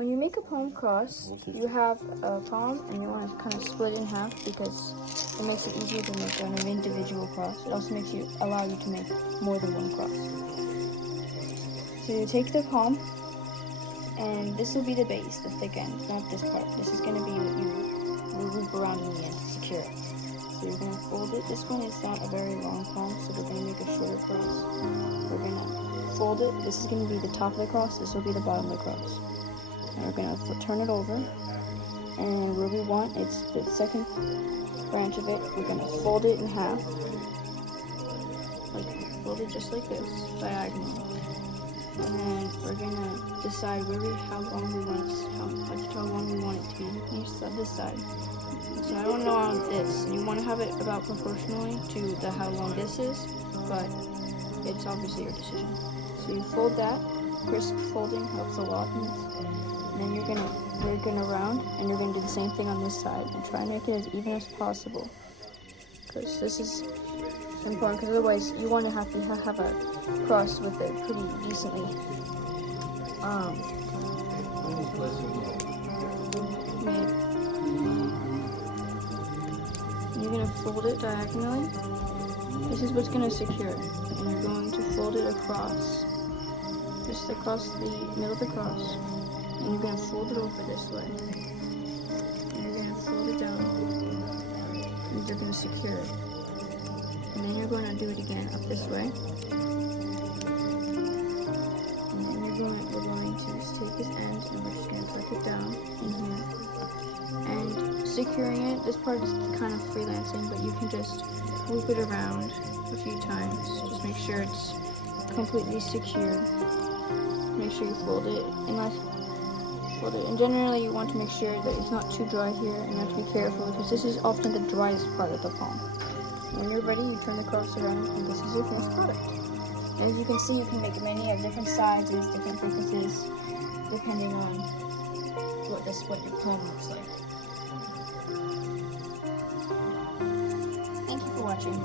When you make a palm cross, you have a palm and you want to kind of split it in half because it makes it easier to make an individual cross. It also makes you allow you to make more than one cross. So you take the palm, and this will be the base, the thick end, not this part. This is going to be what you will loop around in the end to secure it. So you're going to fold it. This one is not a very long palm, so we're going to make a shorter cross. We're going to fold it. This is going to be the top of the cross. This will be the bottom of the cross. And we're going to turn it over, and where we want, it's the second branch of it, we're going to fold it in half, fold it just like this, diagonally, and then we're going to decide how long we want it to be each side, this side. So I don't know on this, and you want to have it about proportionally to how long this is, but it's obviously your decision. So you fold that. Crisp folding helps a lot. And then we're gonna round, and you're gonna do the same thing on this side and try and make it as even as possible, because this is important. Because otherwise, you want to have a cross with it pretty decently. Made. You're gonna fold it diagonally. This is what's gonna secure it, and you're going to fold it across, just across the middle of the cross. And you're going to fold it over this way. And you're going to fold it down. And you're going to secure it. And then you're going to do it again up this way. And then we're going to just take this end and we're just going to tuck it down in here. And securing it, this part is kind of freelancing, but you can just loop it around a few times. Just make sure it's completely secured. Make sure you fold it. And generally you want to make sure that it's not too dry here, and you have to be careful because this is often the driest part of the palm. When you're ready, you turn the cross around, and this is your finished product. And as you can see, you can make many of different sizes, different thicknesses, depending on what your palm looks like. Thank you for watching.